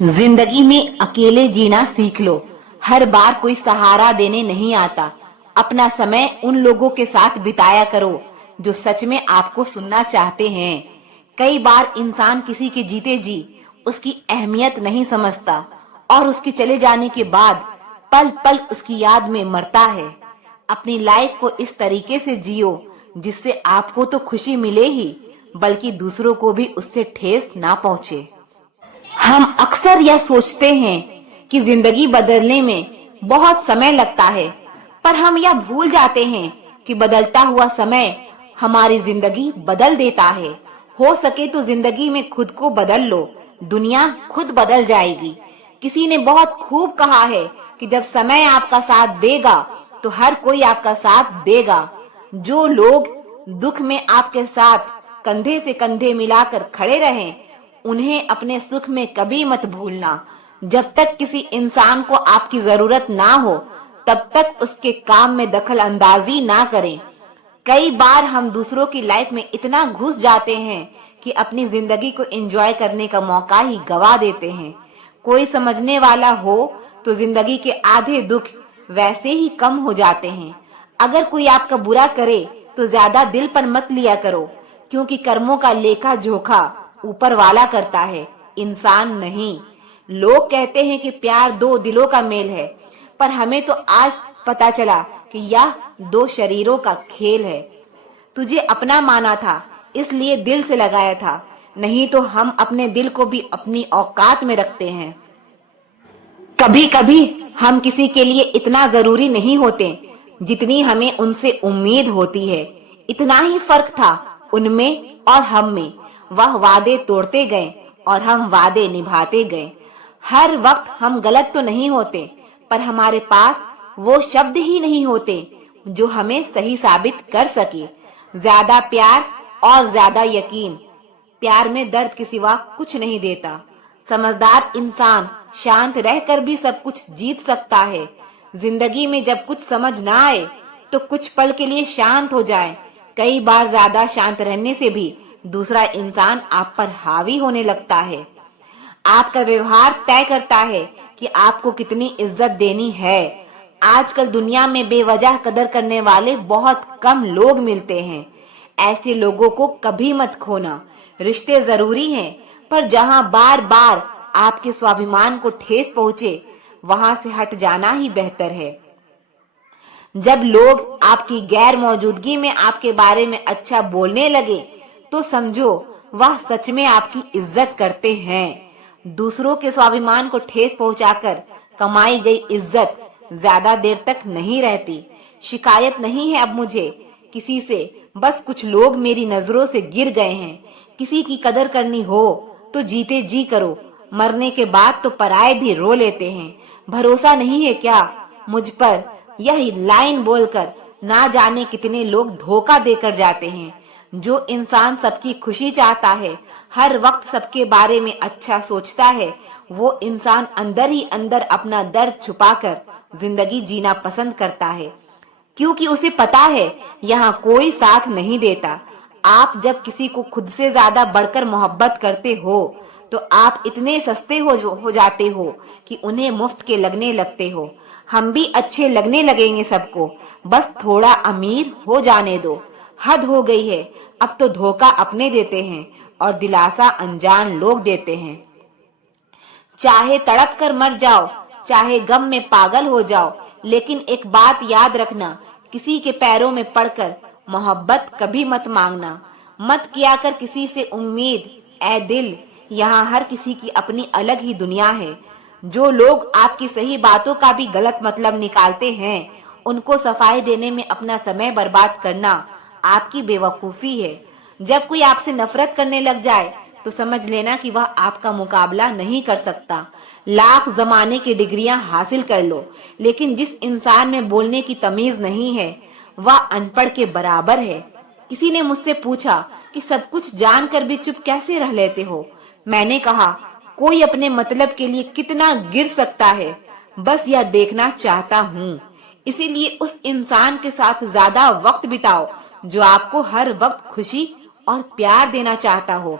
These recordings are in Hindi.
जिंदगी में अकेले जीना सीख लो। हर बार कोई सहारा देने नहीं आता। अपना समय उन लोगों के साथ बिताया करो जो सच में आपको सुनना चाहते हैं। कई बार इंसान किसी के जीते जी उसकी अहमियत नहीं समझता और उसके चले जाने के बाद पल पल उसकी याद में मरता है। अपनी लाइफ को इस तरीके से जियो जिससे आपको तो खुशी मिले ही, बल्कि दूसरों को भी उससे ठेस ना पहुंचे। हम अक्सर यह सोचते हैं कि जिंदगी बदलने में बहुत समय लगता है, पर हम यह भूल जाते हैं कि बदलता हुआ समय हमारी जिंदगी बदल देता है। हो सके तो जिंदगी में खुद को बदल लो, दुनिया खुद बदल जाएगी। किसी ने बहुत खूब कहा है कि जब समय आपका साथ देगा तो हर कोई आपका साथ देगा। जो लोग दुख में आपके साथ कंधे से कंधे मिलाकर खड़े रहें, उन्हें अपने सुख में कभी मत भूलना। जब तक किसी इंसान को आपकी जरूरत ना हो, तब तक उसके काम में दखल अंदाजी ना करें। कई बार हम दूसरों की लाइफ में इतना घुस जाते हैं कि अपनी जिंदगी को एंजॉय करने का मौका ही गवा देते हैं। कोई समझने वाला हो तो जिंदगी के आधे दुख वैसे ही कम हो जाते हैं। अगर कोई आपका बुरा करे तो ज्यादा दिल पर मत लिया करो, क्योंकि कर्मों का लेखा जोखा ऊपर वाला करता है, इंसान नहीं। लोग कहते हैं कि प्यार दो दिलों का मेल है, पर हमें तो आज पता चला कि यह दो शरीरों का खेल है। तुझे अपना माना था इसलिए दिल से लगाया था, नहीं तो हम अपने दिल को भी अपनी औकात में रखते हैं। कभी कभी हम किसी के लिए इतना जरूरी नहीं होते जितनी हमें उनसे उम्मीद होती है। इतना ही फर्क था उनमें और हम में। वह वादे तोड़ते गए और हम वादे निभाते गए। हर वक्त हम गलत तो नहीं होते, पर हमारे पास वो शब्द ही नहीं होते जो हमें सही साबित कर सके। ज्यादा प्यार और ज्यादा यकीन प्यार में दर्द के सिवा कुछ नहीं देता। समझदार इंसान शांत रहकर भी सब कुछ जीत सकता है। जिंदगी में जब कुछ समझ ना आए तो कुछ पल के लिए शांत हो जाए। कई बार ज्यादा शांत रहने से भी दूसरा इंसान आप पर हावी होने लगता है। आपका व्यवहार तय करता है कि आपको कितनी इज्जत देनी है। आजकल दुनिया में बेवजह कदर करने वाले बहुत कम लोग मिलते हैं। ऐसे लोगों को कभी मत खोना। रिश्ते जरूरी हैं, पर जहां बार बार आपके स्वाभिमान को ठेस पहुंचे, वहां से हट जाना ही बेहतर है। जब लोग आपकी गैर मौजूदगी में आपके बारे में अच्छा बोलने लगे, तो समझो वह सच में आपकी इज्जत करते हैं। दूसरों के स्वाभिमान को ठेस पहुंचाकर कमाई गई इज्जत ज्यादा देर तक नहीं रहती। शिकायत नहीं है अब मुझे किसी से, बस कुछ लोग मेरी नजरों से गिर गए हैं। किसी की कदर करनी हो तो जीते जी करो, मरने के बाद तो पराये भी रो लेते हैं। भरोसा नहीं है क्या मुझ पर? यह लाइन बोलकर ना जाने कितने लोग धोखा देकर जाते हैं। जो इंसान सबकी खुशी चाहता है, हर वक्त सबके बारे में अच्छा सोचता है, वो इंसान अंदर ही अंदर अपना दर्द छुपाकर जिंदगी जीना पसंद करता है, क्योंकि उसे पता है यहाँ कोई साथ नहीं देता। आप जब किसी को खुद से ज्यादा बढ़कर मोहब्बत करते हो तो आप इतने सस्ते हो जाते हो कि उन्हें मुफ्त के लगने लगते हो। हम भी अच्छे लगने लगेंगे सबको, बस थोड़ा अमीर हो जाने दो। हद हो गई है, अब तो धोखा अपने देते हैं और दिलासा अनजान लोग देते हैं। चाहे तड़प कर मर जाओ, चाहे गम में पागल हो जाओ, लेकिन एक बात याद रखना, किसी के पैरों में पड़कर मोहब्बत कभी मत मांगना। मत किया कर किसी से उम्मीद, ए दिल, यहाँ हर किसी की अपनी अलग ही दुनिया है। जो लोग आपकी सही बातों का भी गलत मतलब निकालते हैं, उनको सफाई देने में अपना समय बर्बाद करना आपकी बेवकूफी है। जब कोई आपसे नफरत करने लग जाए तो समझ लेना कि वह आपका मुकाबला नहीं कर सकता। लाख जमाने की डिग्रियां हासिल कर लो, लेकिन जिस इंसान में बोलने की तमीज नहीं है, वह अनपढ़ के बराबर है। किसी ने मुझसे पूछा कि सब कुछ जानकर भी चुप कैसे रह लेते हो। मैंने कहा, कोई अपने मतलब के लिए कितना गिर सकता है, बस यह देखना चाहता हूँ। इसीलिए उस इंसान के साथ ज्यादा वक्त बिताओ जो आपको हर वक्त खुशी और प्यार देना चाहता हो।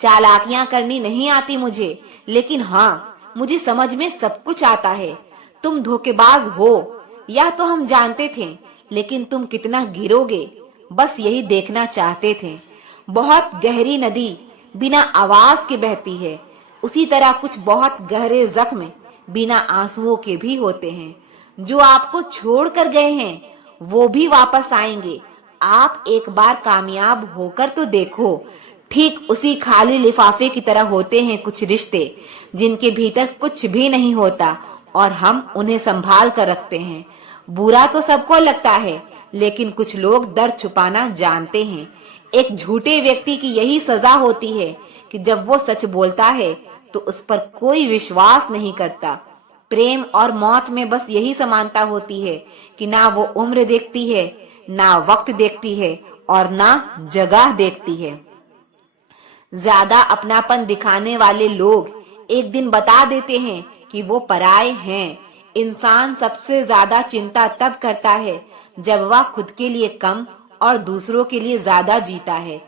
चालाकियां करनी नहीं आती मुझे, लेकिन हाँ, मुझे समझ में सब कुछ आता है। तुम धोखेबाज हो, यह तो हम जानते थे, लेकिन तुम कितना गिरोगे, बस यही देखना चाहते थे। बहुत गहरी नदी बिना आवाज के बहती है, उसी तरह कुछ बहुत गहरे जख्म बिना आंसुओं के भी होते हैं। जो आपको छोड़ कर गए हैं, वो भी वापस आएंगे। आप एक बार कामयाब होकर तो देखो। ठीक उसी खाली लिफाफे की तरह होते हैं कुछ रिश्ते, जिनके भीतर कुछ भी नहीं होता और हम उन्हें संभाल कर रखते हैं। बुरा तो सबको लगता है, लेकिन कुछ लोग दर्द छुपाना जानते हैं। एक झूठे व्यक्ति की यही सजा होती है कि जब वो सच बोलता है तो उस पर कोई विश्वास नहीं करता। प्रेम और मौत में बस यही समानता होती है कि ना वो उम्र देखती है, ना वक्त देखती है और ना जगह देखती है। ज्यादा अपनापन दिखाने वाले लोग एक दिन बता देते हैं कि वो पराये हैं। इंसान सबसे ज्यादा चिंता तब करता है जब वह खुद के लिए कम और दूसरों के लिए ज्यादा जीता है।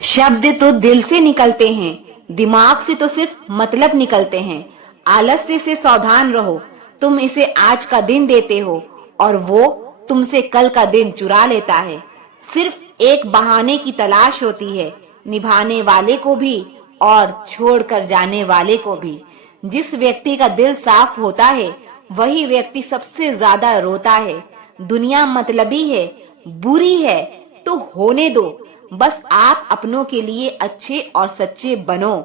शब्द तो दिल से निकलते हैं, दिमाग से तो सिर्फ मतलब निकलते हैं। आलस्य से सावधान रहो, तुम इसे आज का दिन देते हो और वो तुमसे कल का दिन चुरा लेता है। सिर्फ एक बहाने की तलाश होती है, निभाने वाले को भी और छोड़कर जाने वाले को भी। जिस व्यक्ति का दिल साफ होता है, वही व्यक्ति सबसे ज्यादा रोता है। दुनिया मतलबी है, बुरी है तो होने दो, बस आप अपनों के लिए अच्छे और सच्चे बनो।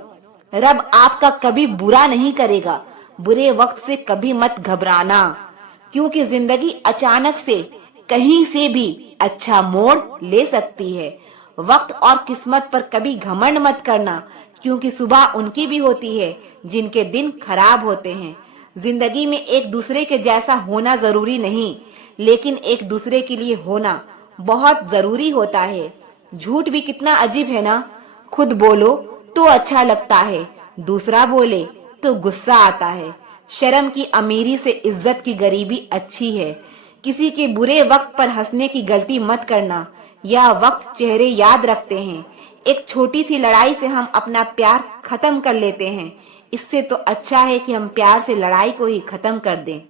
रब आपका कभी बुरा नहीं करेगा। बुरे वक्त से कभी मत घबराना, क्योंकि जिंदगी अचानक से कहीं से भी अच्छा मोड़ ले सकती है। वक्त और किस्मत पर कभी घमंड मत करना, क्योंकि सुबह उनकी भी होती है जिनके दिन खराब होते हैं। जिंदगी में एक दूसरे के जैसा होना जरूरी नहीं, लेकिन एक दूसरे के लिए होना बहुत जरूरी होता है। झूठ भी कितना अजीब है ना। खुद बोलो तो अच्छा लगता है, दूसरा बोले तो गुस्सा आता है। शर्म की अमीरी से इज्जत की गरीबी अच्छी है। किसी के बुरे वक्त पर हंसने की गलती मत करना, यह वक्त चेहरे याद रखते हैं। एक छोटी सी लड़ाई से हम अपना प्यार खत्म कर लेते हैं, इससे तो अच्छा है कि हम प्यार से लड़ाई को ही खत्म कर दें।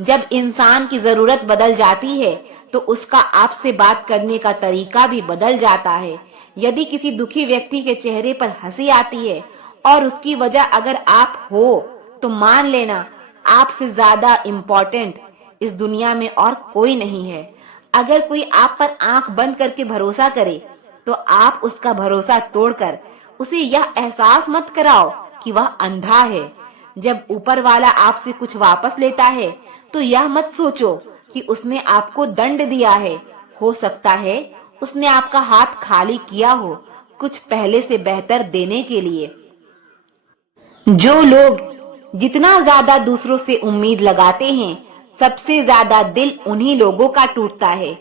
जब इंसान की जरूरत बदल जाती है तो उसका आपसे बात करने का तरीका भी बदल जाता है। यदि किसी दुखी व्यक्ति के चेहरे पर हंसी आती है और उसकी वजह अगर आप हो, तो मान लेना आपसे ज्यादा इम्पोर्टेंट इस दुनिया में और कोई नहीं है। अगर कोई आप पर आंख बंद करके भरोसा करे, तो आप उसका भरोसा तोड़कर उसे यह एहसास मत कराओ कि वह अंधा है। जब ऊपर वाला आपसे कुछ वापस लेता है, तो यह मत सोचो कि उसने आपको दंड दिया है। हो सकता है उसने आपका हाथ खाली किया हो, कुछ पहले से बेहतर देने के लिए। जो लोग जितना ज्यादा दूसरों से उम्मीद लगाते हैं, सबसे ज्यादा दिल उन्हीं लोगों का टूटता है।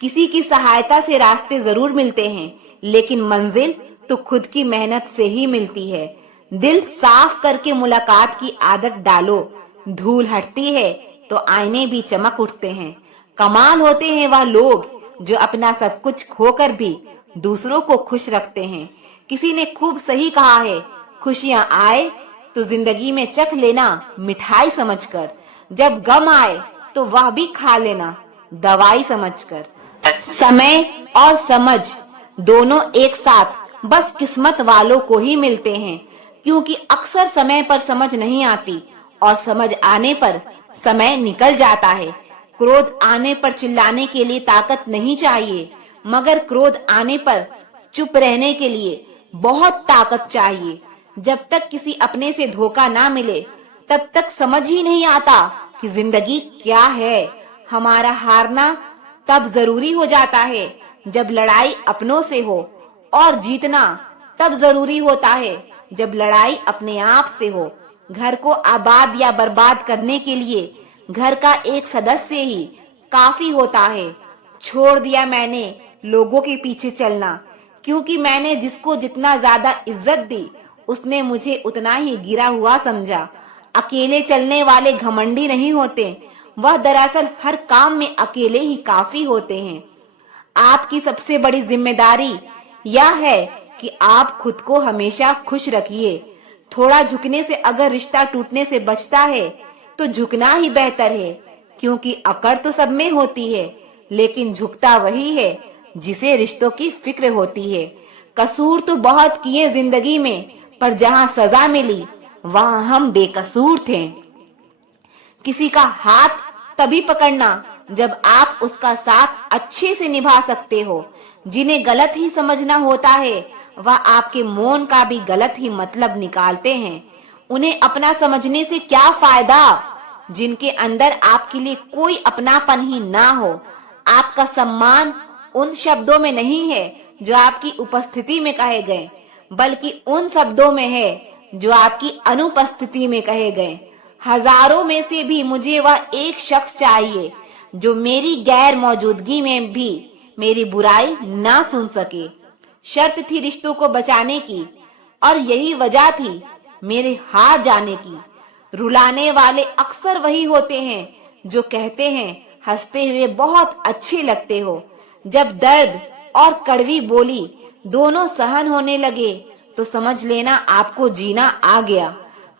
किसी की सहायता से रास्ते जरूर मिलते हैं, लेकिन मंजिल तो खुद की मेहनत से ही मिलती है। दिल साफ करके मुलाकात की आदत डालो, धूल हटती है तो आईने भी चमक उठते हैं। कमाल होते हैं वह लोग जो अपना सब कुछ खोकर भी दूसरों को खुश रखते हैं। किसी ने खूब सही कहा है, खुशियां आए तो जिंदगी में चख लेना मिठाई समझकर, जब गम आए तो वह भी खा लेना दवाई समझकर। समय और समझ दोनों एक साथ बस किस्मत वालों को ही मिलते हैं, क्योंकि अक्सर समय पर समझ नहीं आती और समझ आने पर समय निकल जाता है। क्रोध आने पर चिल्लाने के लिए ताकत नहीं चाहिए, मगर क्रोध आने पर चुप रहने के लिए बहुत ताकत चाहिए। जब तक किसी अपने से धोखा ना मिले, तब तक समझ ही नहीं आता कि जिंदगी क्या है। हमारा हारना तब जरूरी हो जाता है जब लड़ाई अपनों से हो, और जीतना तब जरूरी होता है जब लड़ाई अपने आप से हो। घर को आबाद या बर्बाद करने के लिए घर का एक सदस्य ही काफी होता है। छोड़ दिया मैंने लोगों के पीछे चलना, क्योंकि मैंने जिसको जितना ज्यादा इज्जत दी, उसने मुझे उतना ही गिरा हुआ समझा। अकेले चलने वाले घमंडी नहीं होते, वह दरअसल हर काम में अकेले ही काफी होते हैं। आपकी सबसे बड़ी जिम्मेदारी यह है कि आप खुद को हमेशा खुश रखिए। थोड़ा झुकने से अगर रिश्ता टूटने से बचता है तो झुकना ही बेहतर है, क्योंकि अकड़ तो सब में होती है, लेकिन झुकता वही है जिसे रिश्तों की फिक्र होती है। कसूर तो बहुत किए जिंदगी में, पर जहाँ सजा मिली वहाँ हम बेकसूर थे। किसी का हाथ तभी पकड़ना जब आप उसका साथ अच्छे से निभा सकते हो। जिन्हें गलत ही समझना होता है वह आपके मौन का भी गलत ही मतलब निकालते हैं। उन्हें अपना समझने से क्या फायदा जिनके अंदर आपके लिए कोई अपनापन ही ना हो। आपका सम्मान उन शब्दों में नहीं है जो आपकी उपस्थिति में कहे गए, बल्कि उन शब्दों में है जो आपकी अनुपस्थिति में कहे गए। हजारों में से भी मुझे वह एक शख्स चाहिए जो मेरी गैर मौजूदगी में भी मेरी बुराई ना सुन सके। शर्त थी रिश्तों को बचाने की, और यही वजह थी मेरे हार जाने की। रुलाने वाले अक्सर वही होते हैं जो कहते हैं हंसते हुए बहुत अच्छे लगते हो। जब दर्द और कड़वी बोली दोनों सहन होने लगे तो समझ लेना आपको जीना आ गया।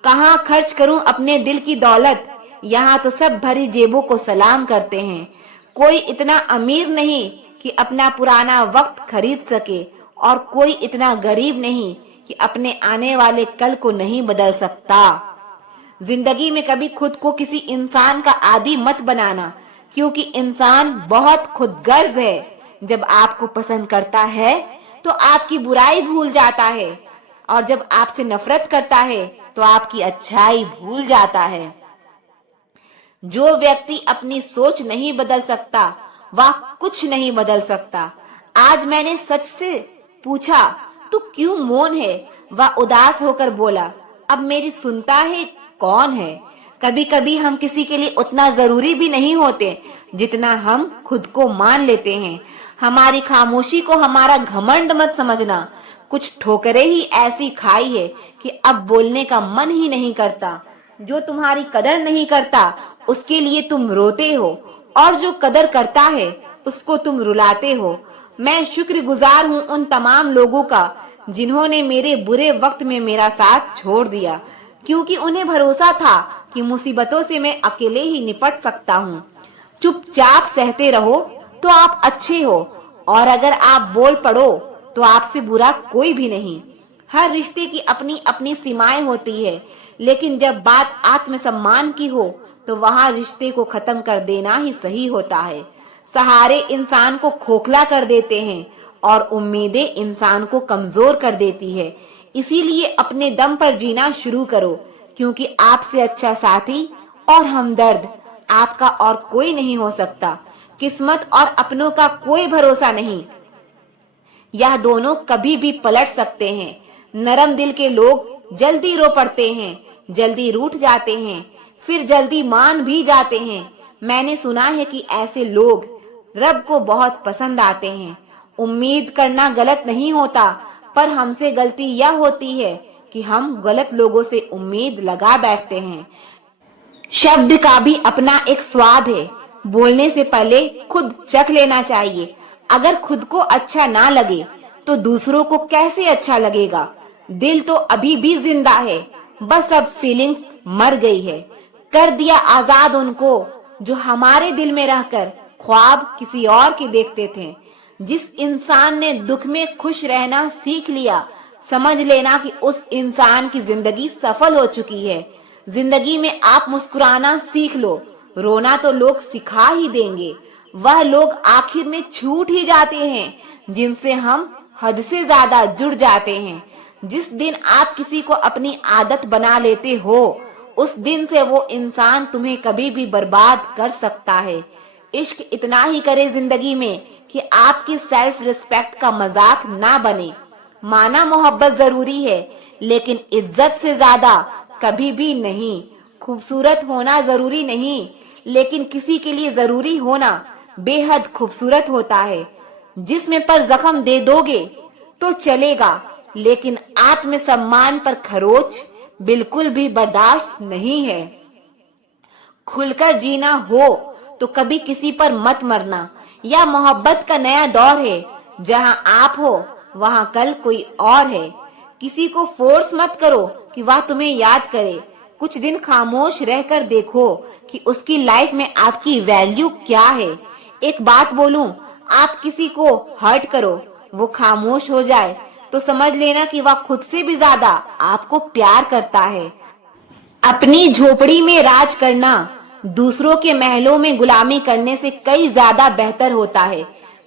कहाँ खर्च करूं अपने दिल की दौलत, यहाँ तो सब भरी जेबों को सलाम करते हैं। कोई इतना अमीर नहीं कि अपना पुराना वक्त खरीद सके, और कोई इतना गरीब नहीं कि अपने आने वाले कल को नहीं बदल सकता। जिंदगी में कभी खुद को किसी इंसान का आदी मत बनाना, क्योंकि इंसान बहुत खुदगर्ज है। जब आपको पसंद करता है तो आपकी बुराई भूल जाता है, और जब आपसे नफरत करता है तो आपकी अच्छाई भूल जाता है। जो व्यक्ति अपनी सोच नहीं बदल सकता वह कुछ नहीं बदल सकता। आज मैंने सच से पूछा, तू क्यों मौन है? वह उदास होकर बोला, अब मेरी सुनता है कौन है? कभी कभी हम किसी के लिए उतना जरूरी भी नहीं होते जितना हम खुद को मान लेते हैं। हमारी खामोशी को हमारा घमंड मत समझना। कुछ ठोकरें ही ऐसी खाई है कि अब बोलने का मन ही नहीं करता। जो तुम्हारी कदर नहीं करता उसके लिए तुम रोते हो, और जो कदर करता है उसको तुम रुलाते हो। मैं शुक्रगुजार हूँ उन तमाम लोगों का जिन्होंने मेरे बुरे वक्त में मेरा साथ छोड़ दिया, क्योंकि उन्हें भरोसा था कि मुसीबतों से मैं अकेले ही निपट सकता हूँ। चुपचाप सहते रहो तो आप अच्छे हो, और अगर आप बोल पड़ो तो आपसे बुरा कोई भी नहीं। हर रिश्ते की अपनी अपनी सीमाएं होती है, लेकिन जब बात आत्मसम्मान की हो तो वहाँ रिश्ते को खत्म कर देना ही सही होता है। सहारे इंसान को खोखला कर देते हैं और उम्मीदें इंसान को कमजोर कर देती है। इसीलिए अपने दम पर जीना शुरू करो, क्योंकि आपसे अच्छा साथी और हमदर्द आपका और कोई नहीं हो सकता। किस्मत और अपनों का कोई भरोसा नहीं, यह दोनों कभी भी पलट सकते हैं। नरम दिल के लोग जल्दी रो पड़ते हैं, जल्दी रूठ जाते हैं, फिर जल्दी मान भी जाते हैं। मैंने सुना है कि ऐसे लोग रब को बहुत पसंद आते हैं। उम्मीद करना गलत नहीं होता, पर हमसे गलती यह होती है कि हम गलत लोगों से उम्मीद लगा बैठते हैं। शब्द का भी अपना एक स्वाद है। बोलने से पहले खुद चख लेना चाहिए। अगर खुद को अच्छा ना लगे तो दूसरों को कैसे अच्छा लगेगा? दिल तो अभी भी जिंदा है, बस अब फीलिंग्स मर गई है। कर दिया आजाद उनको जो हमारे दिल में रहकर ख्वाब किसी और के देखते थे। जिस इंसान ने दुख में खुश रहना सीख लिया, समझ लेना कि उस इंसान की जिंदगी सफल हो चुकी है। जिंदगी में आप मुस्कुराना सीख लो, रोना तो लोग सिखा ही देंगे। वह लोग आखिर में छूट ही जाते हैं जिनसे हम हद से ज्यादा जुड़ जाते हैं। जिस दिन आप किसी को अपनी आदत बना लेते हो, उस दिन से वो इंसान तुम्हें कभी भी बर्बाद कर सकता है। इश्क इतना ही करे जिंदगी में कि आपकी सेल्फ रिस्पेक्ट का मजाक ना बने। माना मोहब्बत जरूरी है, लेकिन इज्जत से ज्यादा कभी भी नहीं। खूबसूरत होना जरूरी नहीं, लेकिन किसी के लिए जरूरी होना बेहद खूबसूरत होता है। जिस्म पर जख्म दे दोगे तो चलेगा, लेकिन आत्मसम्मान पर खरोच बिल्कुल भी बर्दाश्त नहीं है। खुलकर जीना हो तो कभी किसी पर मत मरना। यह मोहब्बत का नया दौर है। जहां आप हो वहाँ कल कोई और है। किसी को फोर्स मत करो कि वह तुम्हें याद करे। कुछ दिन खामोश रहकर देखो कि उसकी लाइफ में आपकी वैल्यू क्या है। एक बात बोलूं, आप किसी को हर्ट करो, वो खामोश हो जाए तो समझ लेना कि वह खुद से भी ज्यादा आपको प्यार करता है। अपनी झोपड़ी में राज करना दूसरों के महलों में गुलामी करने से कई ज्यादा बेहतर होता है।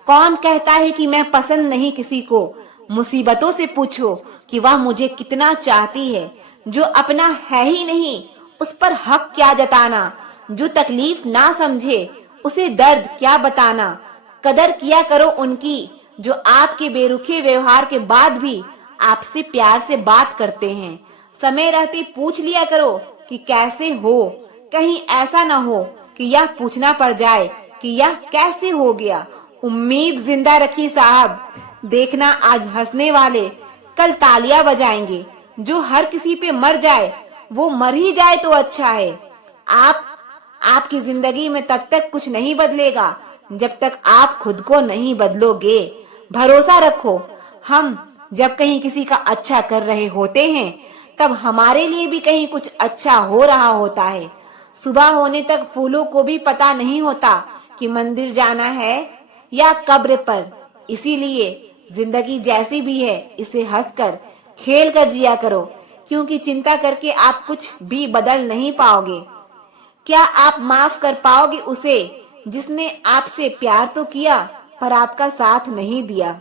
कौन कहता है कि मैं पसंद नहीं किसी को? मुसीबतों से पूछो कि वह मुझे कितना चाहती है। जो अपना है ही नहीं उस पर हक क्या जताना। जो तकलीफ ना समझे उसे दर्द क्या बताना। कदर किया करो उनकी जो आपके बेरुखे व्यवहार के बाद भी आपसे प्यार से बात करते हैं। समय रहते पूछ लिया करो कि कैसे हो। कहीं ऐसा न हो कि यह पूछना पड़ जाए कि यह कैसे हो गया। उम्मीद जिंदा रखी साहब। देखना आज हंसने वाले कल तालियां बजाएंगे। जो हर किसी पे मर जाए वो मर ही जाए तो अच्छा है। आपकी जिंदगी में तब तक कुछ नहीं बदलेगा जब तक आप खुद को नहीं बदलोगे। भरोसा रखो, हम जब कहीं किसी का अच्छा कर रहे होते हैं तब हमारे लिए भी कहीं कुछ अच्छा हो रहा होता है। सुबह होने तक फूलों को भी पता नहीं होता कि मंदिर जाना है या कब्र पर। इसीलिए जिंदगी जैसी भी है इसे हंसकर खेल कर जिया करो, क्योंकि चिंता करके आप कुछ भी बदल नहीं पाओगे। क्या आप माफ कर पाओगे उसे जिसने आपसे प्यार तो किया पर आपका साथ नहीं दिया?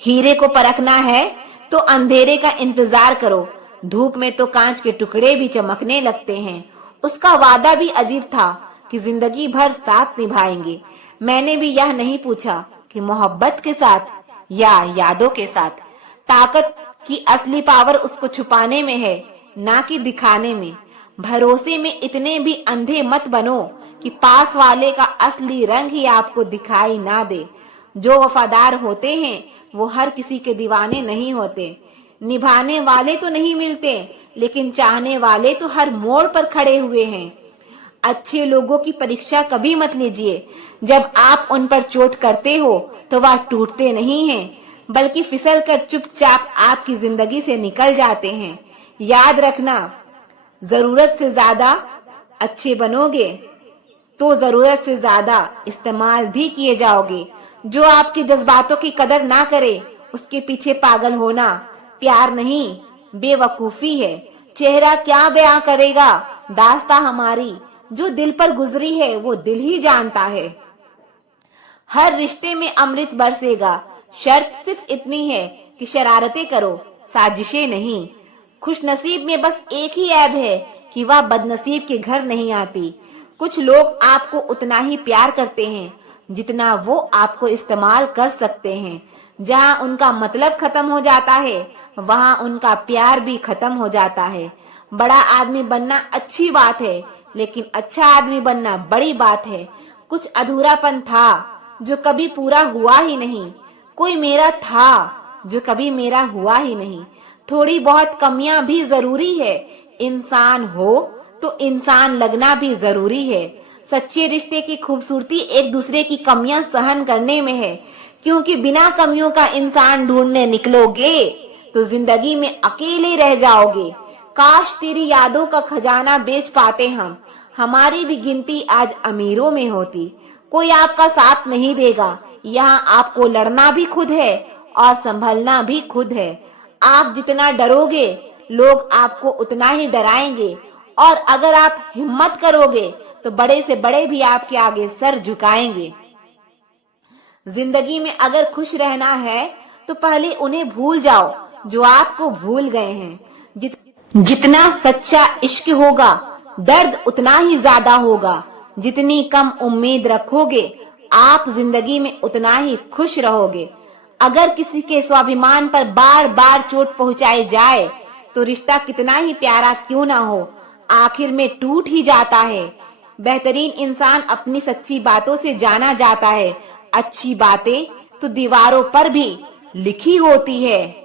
हीरे को परखना है तो अंधेरे का इंतजार करो। धूप में तो कांच के टुकड़े भी चमकने लगते हैं। उसका वादा भी अजीब था कि जिंदगी भर साथ निभाएंगे। मैंने भी यह नहीं पूछा कि मोहब्बत के साथ या यादों के साथ। ताकत की असली पावर उसको छुपाने में है, ना कि दिखाने में। भरोसे में इतने भी अंधे मत बनो कि पास वाले का असली रंग ही आपको दिखाई ना दे। जो वफादार होते हैं वो हर किसी के दीवाने नहीं होते। निभाने वाले तो नहीं मिलते, लेकिन चाहने वाले तो हर मोड़ पर खड़े हुए हैं। अच्छे लोगों की परीक्षा कभी मत लीजिए। जब आप उन पर चोट करते हो तो वह टूटते नहीं हैं, बल्कि फिसल कर चुपचाप आपकी जिंदगी से निकल जाते हैं। याद रखना, जरूरत से ज्यादा अच्छे बनोगे तो जरूरत से ज्यादा इस्तेमाल भी किए जाओगे। जो आपके जज्बातों की कदर ना करे उसके पीछे पागल होना प्यार नहीं बेवकूफी है। चेहरा क्या बयां करेगा दास्ता हमारी। जो दिल पर गुजरी है वो दिल ही जानता है। हर रिश्ते में अमृत बरसेगा। शर्त सिर्फ इतनी है कि शरारतें करो, साजिशें नहीं। खुशनसीब में बस एक ही ऐब है कि वह बदनसीब के घर नहीं आती। कुछ लोग आपको उतना ही प्यार करते हैं जितना वो आपको इस्तेमाल कर सकते हैं। जहाँ उनका मतलब खत्म हो जाता है वहाँ उनका प्यार भी खत्म हो जाता है। बड़ा आदमी बनना अच्छी बात है, लेकिन अच्छा आदमी बनना बड़ी बात है। कुछ अधूरापन था जो कभी पूरा हुआ ही नहीं। कोई मेरा था जो कभी मेरा हुआ ही नहीं। थोड़ी बहुत कमियां भी जरूरी है। इंसान हो तो इंसान लगना भी जरूरी है। सच्चे रिश्ते की खूबसूरती एक दूसरे की कमियां सहन करने में है, क्योंकि बिना कमियों का इंसान ढूंढने निकलोगे तो जिंदगी में अकेले रह जाओगे। काश तेरी यादों का खजाना बेच पाते हम। हमारी भी गिनती आज अमीरों में होती। कोई आपका साथ नहीं देगा। यहाँ आपको लड़ना भी खुद है और संभलना भी खुद है। आप जितना डरोगे लोग आपको उतना ही डराएंगे, और अगर आप हिम्मत करोगे तो बड़े से बड़े भी आपके आगे सर झुकाएंगे। जिंदगी में अगर खुश रहना है तो पहले उन्हें भूल जाओ जो आपको भूल गए हैं। जितना सच्चा इश्क होगा दर्द उतना ही ज्यादा होगा। जितनी कम उम्मीद रखोगे आप जिंदगी में उतना ही खुश रहोगे। अगर किसी के स्वाभिमान पर बार बार चोट पहुंचाई जाए तो रिश्ता कितना ही प्यारा क्यों ना हो, आखिर में टूट ही जाता है। बेहतरीन इंसान अपनी सच्ची बातों से जाना जाता है। अच्छी बातें तो दीवारों पर भी लिखी होती है।